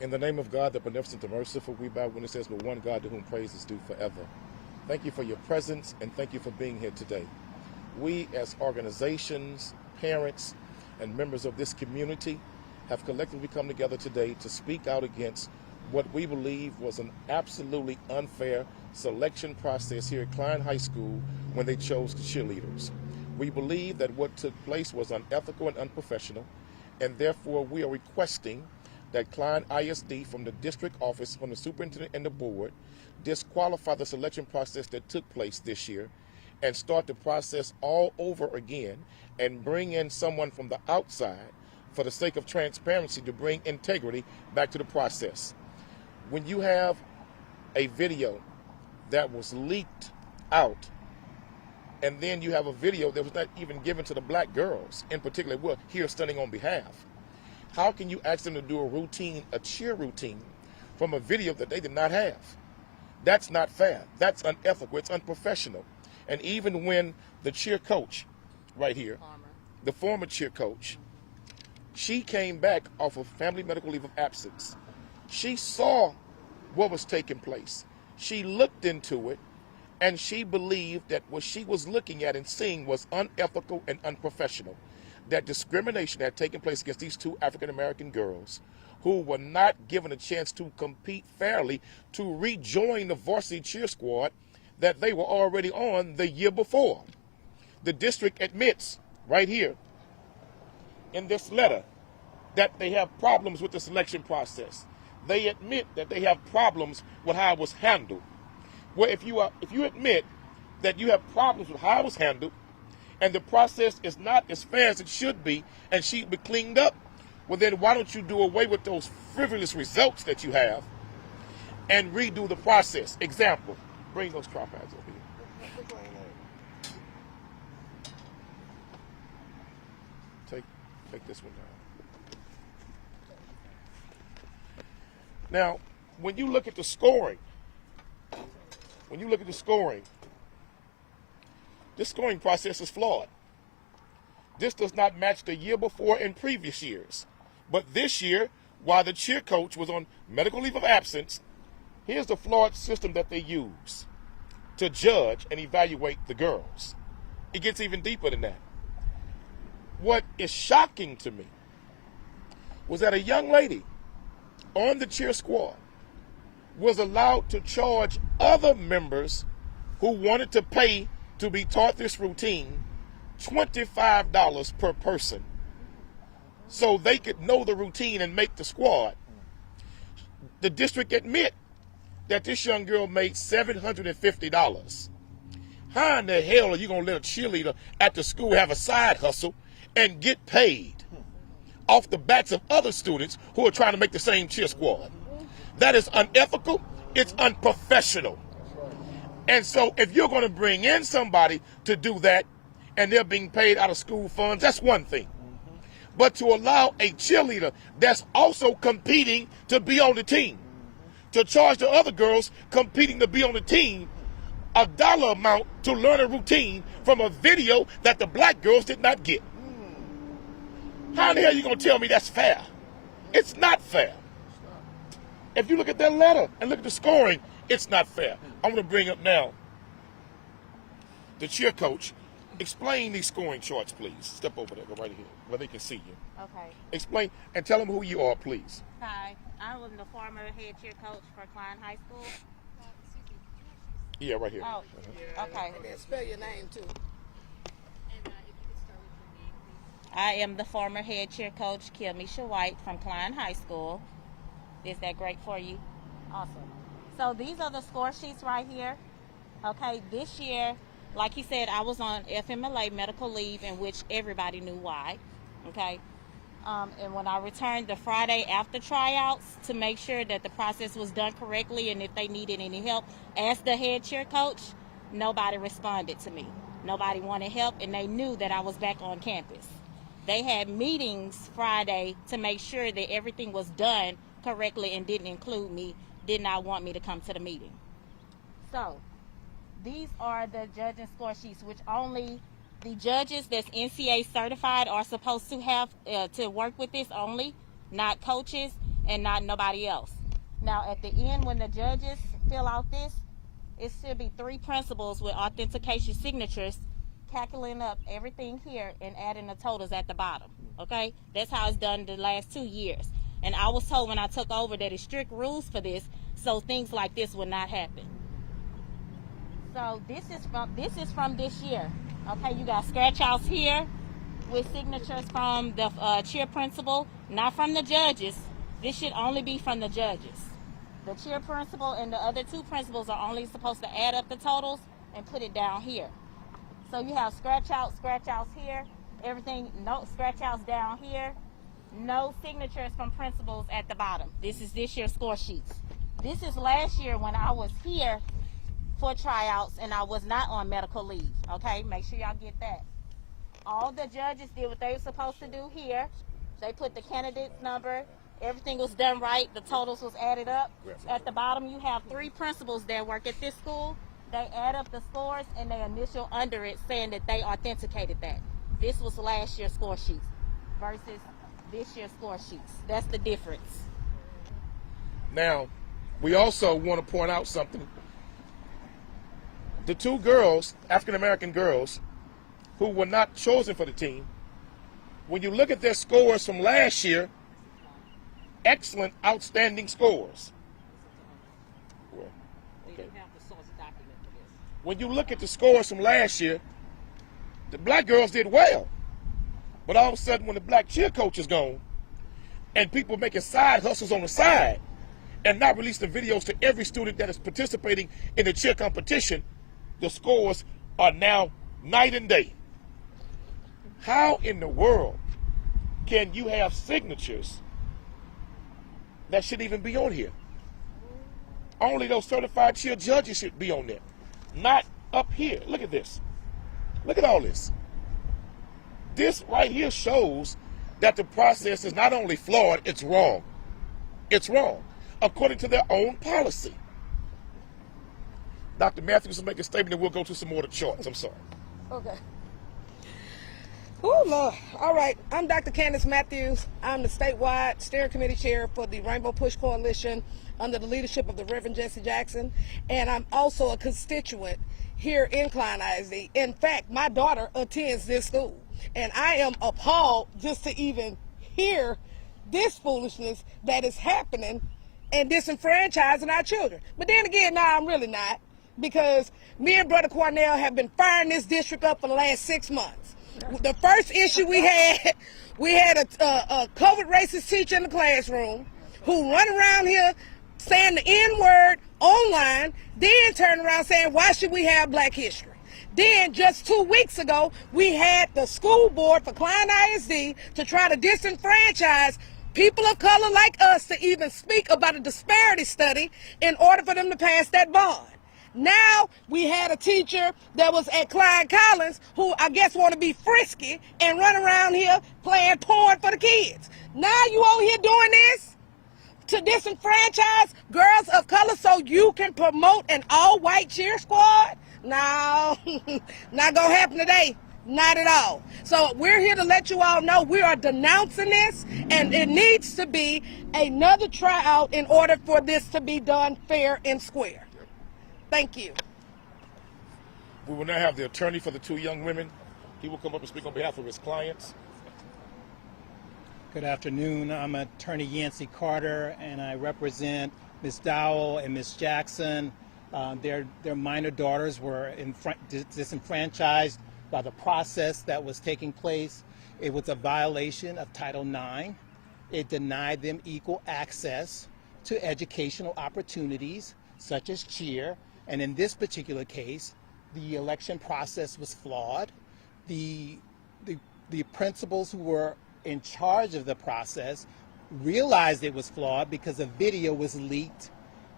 In the name of God, the beneficent, the merciful, we bow when it says, but one God to whom praise is due forever. Thank you for your presence, and thank you for being here today. We, as organizations, parents, and members of this community, have collectively come together today to speak out against what we believe was an absolutely unfair selection process here at Klein High School when they chose the cheerleaders. We believe that what took place was unethical and unprofessional, and therefore we are requesting that Klein ISD, from the district office, from the superintendent and the board, disqualify the selection process that took place this year and start the process all over again and bring in someone from the outside for the sake of transparency to bring integrity back to the process. When you have a video that was leaked out, and then you have a video that was not even given to the black girls in particular, we're here standing on behalf, how can you ask them to do a cheer routine from a video that they did not have? That's not fair. That's unethical. It's unprofessional. And even when the cheer coach right here, the former cheer coach, she came back off of family medical leave of absence. She saw what was taking place. She looked into it, and she believed that what she was looking at and seeing was unethical and unprofessional. That discrimination had taken place against these two African-American girls who were not given a chance to compete fairly to rejoin the varsity cheer squad that they were already on the year before. The district admits right here in this letter that they have problems with the selection process. They admit that they have problems with how it was handled. Well, if you admit that you have problems with how it was handled, and the process is not as fair as it should be, and should be cleaned up, well then why don't you do away with those frivolous results that you have and redo the process? Example, bring those crop pads over here. Take this one down. Now, when you look at the scoring, this scoring process is flawed. This does not match the year before and previous years. But this year, while the cheer coach was on medical leave of absence, here's the flawed system that they use to judge and evaluate the girls. It gets even deeper than that. What is shocking to me was that a young lady on the cheer squad was allowed to charge other members who wanted to pay to be taught this routine $25 per person so they could know the routine and make the squad. The district admit that this young girl made $750. How in the hell are you going to let a cheerleader at the school have a side hustle and get paid off the backs of other students who are trying to make the same cheer squad? That is unethical. It's unprofessional. And so if you're going to bring in somebody to do that and they're being paid out of school funds, that's one thing. But to allow a cheerleader that's also competing to be on the team, to charge the other girls competing to be on the team a dollar amount to learn a routine from a video that the black girls did not get. How in the hell are you going to tell me that's fair? It's not fair. If you look at that letter and look at the scoring, it's not fair. I'm going to bring up now the cheer coach. Explain these scoring charts, please. Step over there. Go right here where they can see you. Okay. Explain and tell them who you are, please. Hi. I was the former head cheer coach for Klein High School. Yeah, right here. Oh, okay. And spell your name, too. I am the former head cheer coach, Keamisha White, from Klein High School. Is that great for you? Awesome. So these are the score sheets right here. Okay, this year, like he said, I was on FMLA medical leave, in which everybody knew why. Okay. And when I returned the Friday after tryouts to make sure that the process was done correctly and if they needed any help, as the head cheer coach, nobody responded to me. Nobody wanted help, and they knew that I was back on campus. They had meetings Friday to make sure that everything was done correctly and didn't include me, did not want me to come to the meeting. So these are the judging score sheets, which only the judges that's NCA certified are supposed to have to work with this only, not coaches. and not nobody else. Now at the end, when the judges fill out this, it should be 3 principals with authentication signatures calculating up everything here and adding the totals at the bottom. Okay, that's how it's done the last 2 years. And I was told when I took over that it's strict rules for this, so things like this will not happen. So this is from this year. Okay, you got scratch outs here with signatures from the cheer principal, not from the judges. This should only be from the judges. The cheer principal and the other 2 principals are only supposed to add up the totals and put it down here. So you have scratch outs here, everything, no scratch outs down here, no signatures from principals at the bottom. This is this year's score sheets. This is last year when I was here for tryouts and I was not on medical leave. Okay, make sure y'all get that. All the judges did what they were supposed to do here. They put the candidate's number, everything was done right, the totals was added up. At the bottom you have 3 principals that work at this school. They add up the scores and they initial under it saying that they authenticated that. This was last year's score sheets versus this year's score sheets. That's the difference. Now, we also want to point out something. The 2 girls, African-American girls, who were not chosen for the team, when you look at their scores from last year, excellent, outstanding scores. When you look at the scores from last year, the black girls did well. But all of a sudden, when the black cheer coach is gone, and people making side hustles on the side, and not releasing videos to every student that is participating in the cheer competition, the scores are now night and day. How in the world can you have signatures that should even be on here? Only those certified cheer judges should be on there, not up here. Look at this. Look at all this. This right here shows that the process is not only flawed, it's wrong. It's wrong, according to their own policy. Dr. Matthews will make a statement and we'll go to some more of the charts. I'm sorry. Okay. Oh, Lord. All right. I'm Dr. Candace Matthews. I'm the statewide steering committee chair for the Rainbow Push Coalition under the leadership of the Reverend Jesse Jackson. And I'm also a constituent here in Klein ISD. In fact, my daughter attends this school. And I am appalled just to even hear this foolishness that is happening and disenfranchising our children. But then again, now I'm really not, because me and Brother Cornell have been firing this district up for the last 6 months. The first issue we had a covered racist teacher in the classroom who run around here saying the N-word online, then turn around saying, why should we have Black history? Then just 2 weeks ago, we had the school board for Klein ISD to try to disenfranchise people of color like us to even speak about a disparity study in order for them to pass that bond. Now we had a teacher that was at Klein Collins who I guess want to be frisky and run around here playing porn for the kids. Now you over here doing this to disenfranchise girls of color so you can promote an all-white cheer squad? No, not gonna happen today. Not at all. So we're here to let you all know we are denouncing this, and it needs to be another tryout in order for this to be done fair and square. Thank you. We will now have the attorney for the 2 young women. He will come up and speak on behalf of his clients. Good afternoon. I'm Attorney Yancey Carter, and I represent Ms. Dowell and Ms. Jackson. Their minor daughters were disenfranchised by the process that was taking place. It was a violation of Title IX. It denied them equal access to educational opportunities such as cheer. And in this particular case, the election process was flawed. The principals who were in charge of the process realized it was flawed because a video was leaked,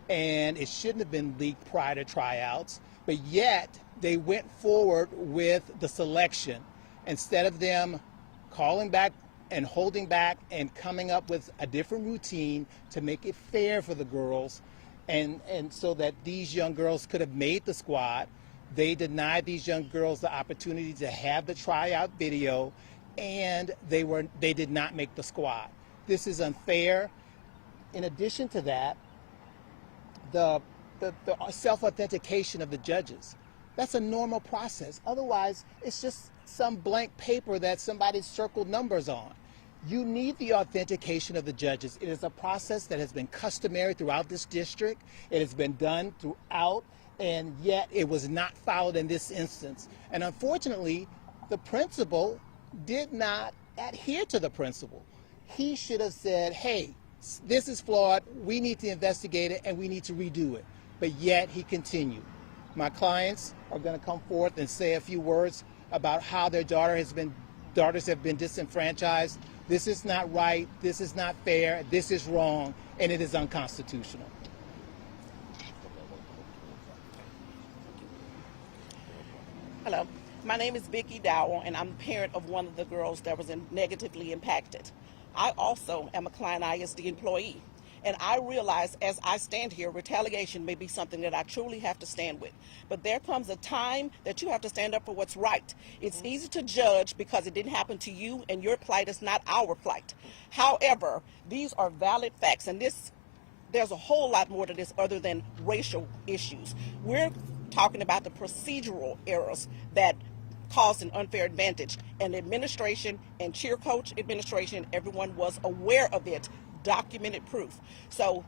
and it shouldn't have been leaked prior to tryouts, but yet they went forward with the selection instead of them calling back and holding back and coming up with a different routine to make it fair for the girls, and so that these young girls could have made the squad. They denied these young girls the opportunity to have the tryout video, and they did not make the squad. This is unfair. in addition to that, the self-authentication of the judges. That's a normal process. Otherwise, it's just some blank paper that somebody circled numbers on. You need the authentication of the judges. It is a process that has been customary throughout this district. It has been done throughout, and yet it was not followed in this instance. And unfortunately, the principal did not adhere to the principle. He should have said, hey, this is flawed, we need to investigate it, and we need to redo it. But yet he continued. My clients are going to come forth and say a few words about how their daughters have been disenfranchised. This is not right, this is not fair, this is wrong, and it is unconstitutional. Hello, my name is Vicki Dowell, and I'm the parent of one of the girls that was negatively impacted. I also am a Klein ISD employee, and I realize as I stand here, retaliation may be something that I truly have to stand with. But there comes a time that you have to stand up for what's right. It's easy to judge because it didn't happen to you, and your plight is not our plight. However, these are valid facts, and there's a whole lot more to this other than racial issues. We're talking about the procedural errors that caused an unfair advantage, and administration and cheer coach administration, everyone was aware of it, documented proof. So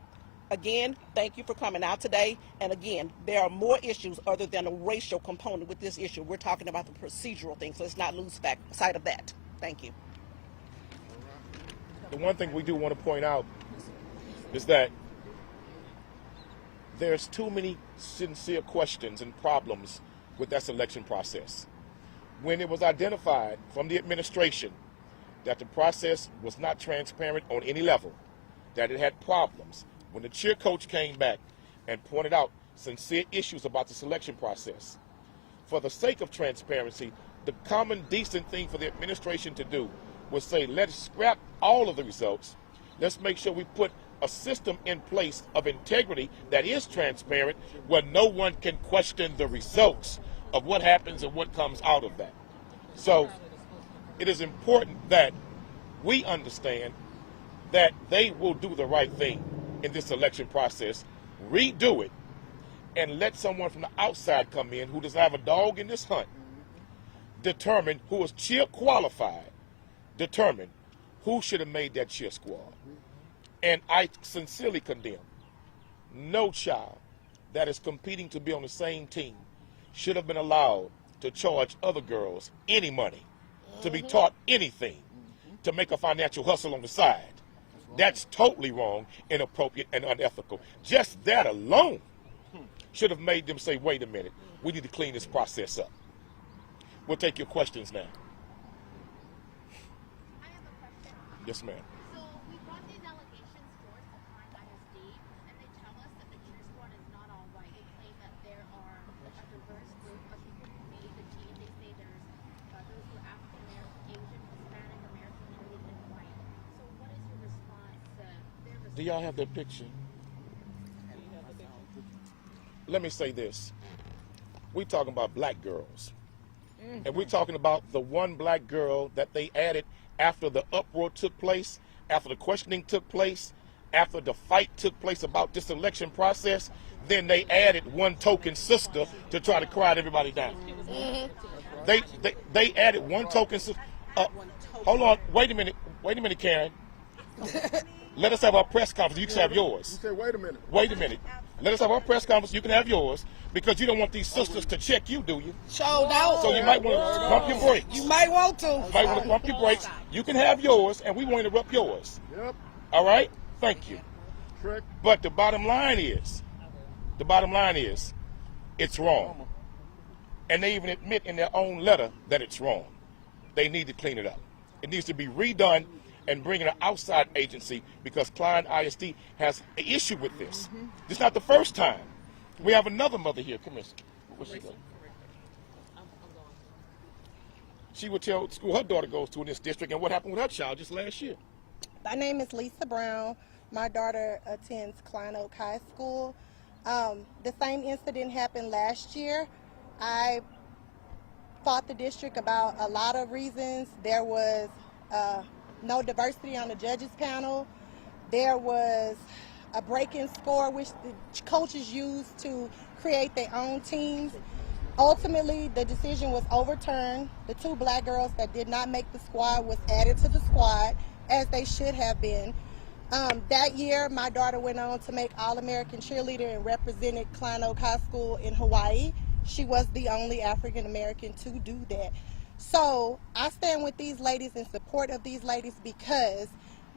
again, thank you for coming out today, and again, there are more issues other than a racial component with this issue. We're talking about the procedural thing, so let's not lose sight of that. Thank you. The one thing we do want to point out is that there's too many sincere questions and problems with that selection process. When it was identified from the administration that the process was not transparent on any level, that it had problems, when the cheer coach came back and pointed out sincere issues about the selection process, for the sake of transparency, the common decent thing for the administration to do was say, let's scrap all of the results. Let's make sure we put a system in place of integrity that is transparent, where no one can question the results of what happens and what comes out of that. So it is important that we understand that they will do the right thing in this election process, redo it, and let someone from the outside come in who doesn't have a dog in this hunt, determine who is cheer qualified, determine who should have made that cheer squad. And I sincerely condemn no child that is competing to be on the same team should have been allowed to charge other girls any money, to be taught anything, to make a financial hustle on the side. That's totally wrong, inappropriate, and unethical. Just that alone should have made them say, wait a minute, we need to clean this process up. We'll take your questions now. I have a question. Yes, ma'am. So we brought these allegations forth to Klein ISD, and they tell us that the cheer squad is not all white. They claim that there are a diverse group of people who made the team. They say there's those who are African American, Asian, Hispanic American, Indian, and white. So what is your response to their response? Do y'all have that picture? Let me say this. We're talking about black girls. And we're talking about the one black girl that they added after the uproar took place, after the questioning took place, after the fight took place about this election process. Then they added one token sister to try to quiet everybody down. They added one token sister. Hold on, wait a minute, Karen. Let us have our press conference. You can have yours. You said, wait a minute. Wait a minute. Let us have our press conference. You can have yours, because you don't want these sisters to check you, do you? Showed out. So you might want to pump your brakes. You might want to. You might want to pump your brakes. You can have yours, and we won't interrupt yours. Yep. All right? Thank you. Trick. But the bottom line is, it's wrong. And they even admit in their own letter that it's wrong. They need to clean it up. It needs to be redone and bring in an outside agency, because Klein ISD has an issue with this. This is not the first time. We have another mother here. Come here. What's she doing? She would tell school her daughter goes to in this district and what happened with her child just last year. My name is Lisa Brown. My daughter attends Klein Oak High School. The same incident happened last year. I fought the district about a lot of reasons. There was no diversity on the judges panel. There was a break-in score which the coaches used to create their own teams. Ultimately, the decision was overturned. The 2 black girls that did not make the squad was added to the squad, as they should have been. That year, my daughter went on to make All-American cheerleader and represented Klein High School in Hawaii. She was the only African American to do that. So I stand with these ladies in support of these ladies because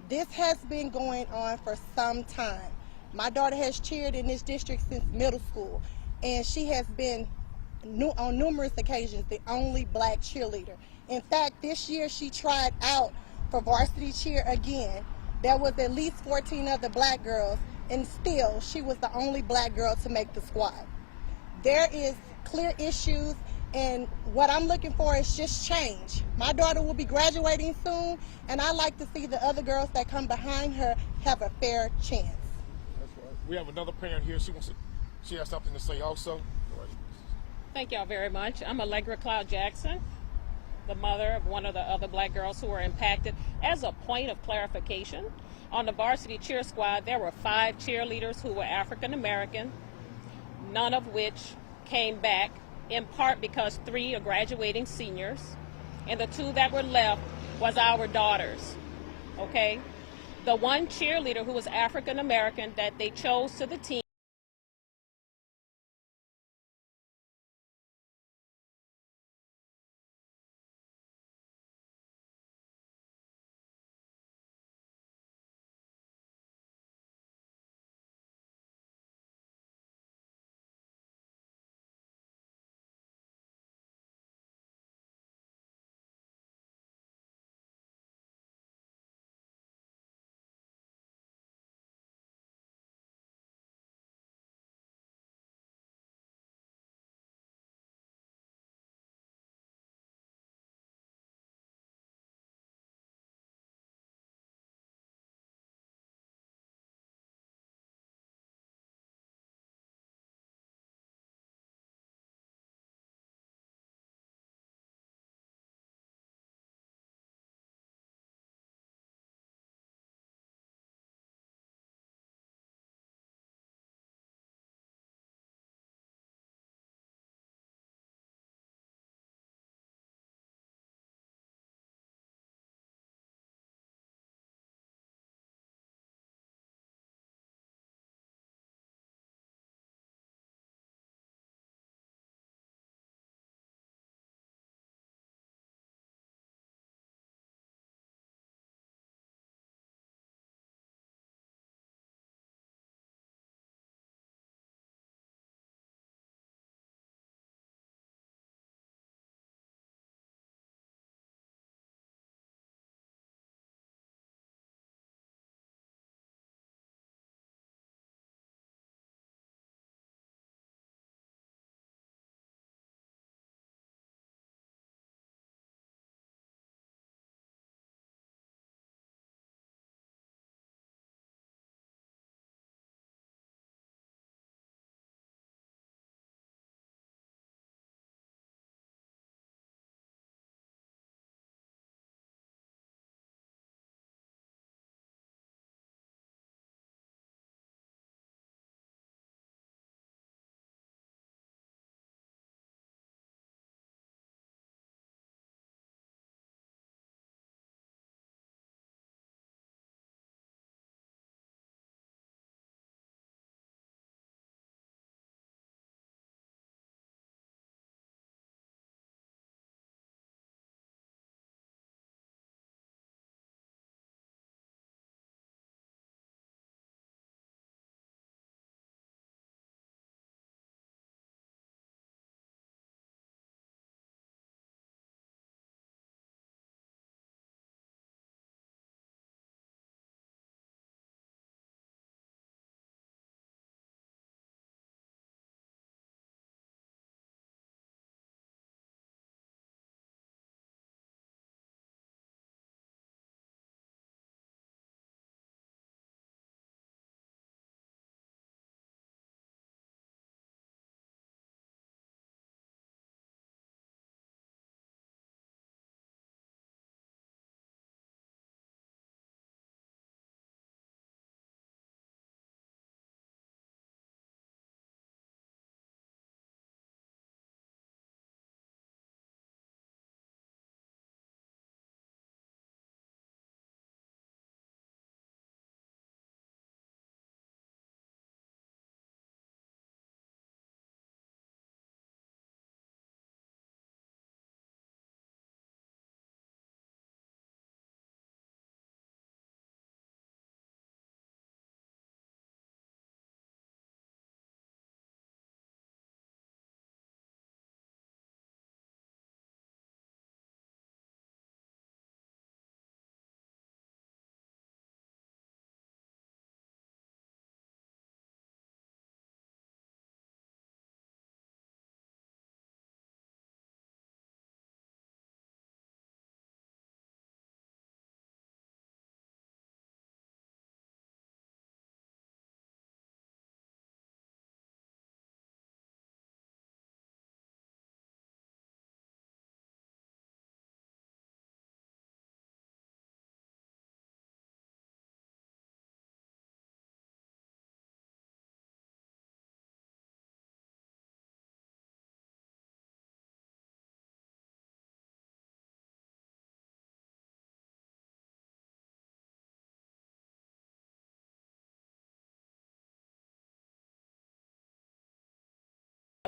this has been going on for some time. My daughter has cheered in this district since middle school, and she has been on numerous occasions the only black cheerleader. In fact, this year she tried out for varsity cheer again. There was at least 14 other black girls, and still she was the only black girl to make the squad. There is clear issues, and what I'm looking for is just change. My daughter will be graduating soon, and I like to see the other girls that come behind her have a fair chance. That's right. We have another parent here. She has something to say also. Thank y'all very much. I'm Allegra Cloud Jackson, the mother of one of the other black girls who were impacted. As a point of clarification, on the varsity cheer squad, there were 5 cheerleaders who were African American, none of which came back, in part because 3 are graduating seniors, and the 2 that were left was our daughters, okay? The one cheerleader who was African American that they chose to the team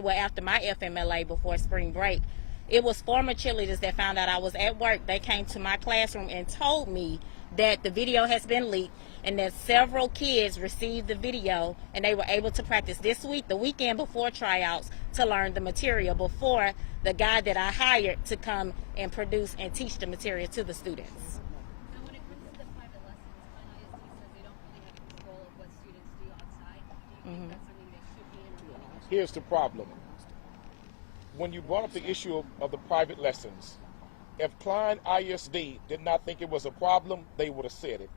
well, after my FMLA before spring break, it was former cheerleaders that found out I was at work. They came to my classroom and told me that the video has been leaked and that several kids received the video and they were able to practice this week, the weekend before tryouts, to learn the material before the guy that I hired to come and produce and teach the material to the students. Now, when it comes to the private lessons, Klein ISD says they don't really have control of what students do outside. Do you think that's something that should be intervened? Here's the problem. When you brought up the issue of the private lessons, if Klein ISD did not think it was a problem, they would have said it.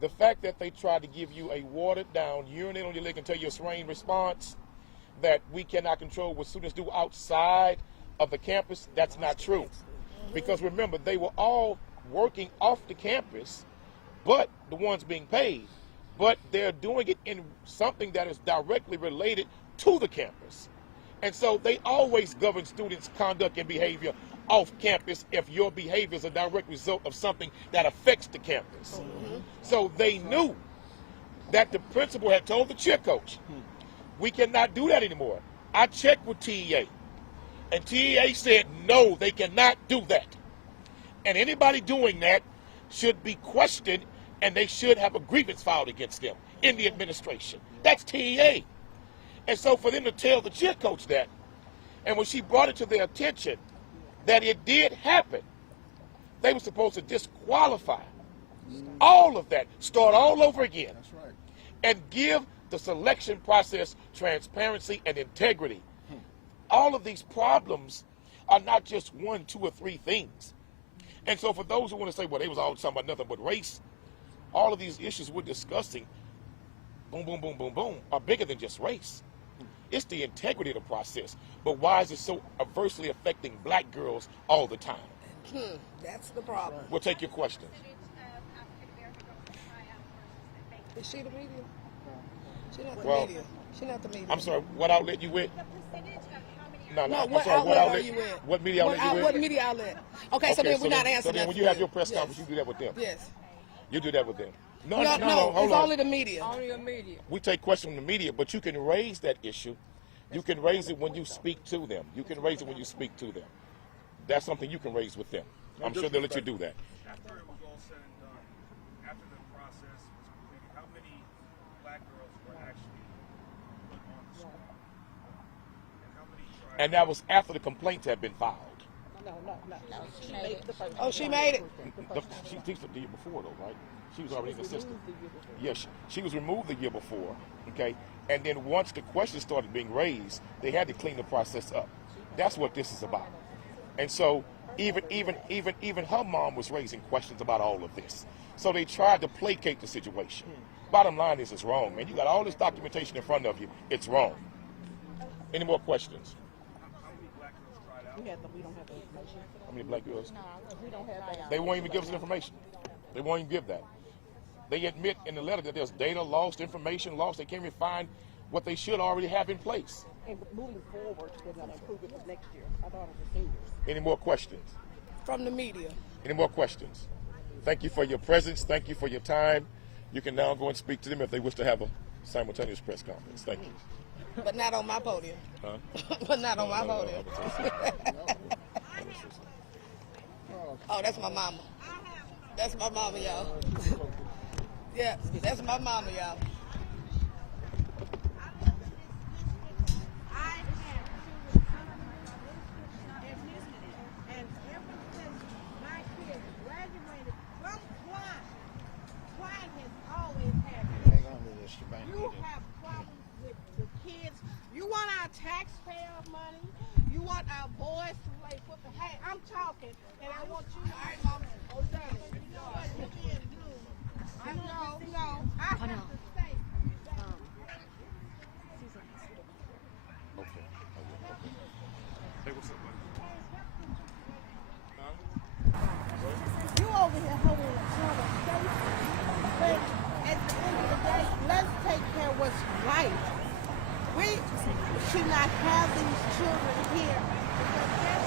The fact that they tried to give you a watered down, urinate on your leg and tell you a strained response that we cannot control what students do outside of the campus, that's not true. Because remember, they were all working off the campus, but the ones being paid. But they're doing it in something that is directly related to the campus. And so they always govern students' conduct and behavior off campus if your behavior is a direct result of something that affects the campus. So they knew that the principal had told the cheer coach, we cannot do that anymore. I checked with TEA, and TEA said, no, they cannot do that. And anybody doing that should be questioned, and they should have a grievance filed against them in the administration. That's TEA. And so for them to tell the cheer coach that, and when she brought it to their attention that it did happen, they were supposed to disqualify all of that, start all over again, and give the selection process transparency and integrity. All of these problems are not just 1, 2, or 3 things. And so for those who want to say, well, they was all talking about nothing but race, all of these issues we're discussing, boom, boom, boom, boom, boom, are bigger than just race. It's the integrity of the process. But why is it so adversely affecting black girls all the time? That's the problem. We'll take your questions. Is she the media? She's not the Well, media. She's not the media. I'm sorry, what outlet you with? No, No, I'm what sorry, outlet are you with? What media outlet you with? What media outlet? Okay, so then we're not answering So then that when for you have your press conference, you do that with them. Yes. You do that with them. No, No, hold it's on. only the media. Only the media. We take questions from the media, but you can raise that issue. You can raise it when you speak to them. You can raise it when you speak to them. That's something you can raise with them. I'm sure they'll let you do that. After it was all said and done, after the process was completed, how many black girls were actually put on the squad? And how many tried? And that was after the complaints had been filed. She made it. Oh, she made it. She teached the year before, though, right? She was already an assistant. Yes, she was removed the year before, okay? And then once the questions started being raised, they had to clean the process up. That's what this is about. And so even her mom was raising questions about all of this. So they tried to placate the situation. Bottom line is it's wrong, man. You got all this documentation in front of you. It's wrong. Any more questions? We don't have the information. How many black girls? We don't have that. They won't even give us the information. They won't even give that. They admit in the letter that there's data lost, information lost. They can't even find what they should already have in place. And moving forward, they're going to improve it for next year. Our daughters are seniors. Any more questions? From the media. Any more questions? Thank you for your presence. Thank you for your time. You can now go and speak to them if they wish to have a simultaneous press conference. Thank you. But not on my podium. Huh? But not on my podium. Oh, that's my mama. That's my mama, y'all. Yeah, that's my mama, y'all. And ever since my kids graduated from Klein has always had this. You have problems with the kids. You want our taxpayer money. You want our boys to play football. Hey, I'm talking, and I want you to oh, darling, you know what you did do. No, I have to say. Okay. Hey, what's up, buddy? You over here holding a conversation, but at the end of the day, let's take care of what's right. We should not have these children here because guess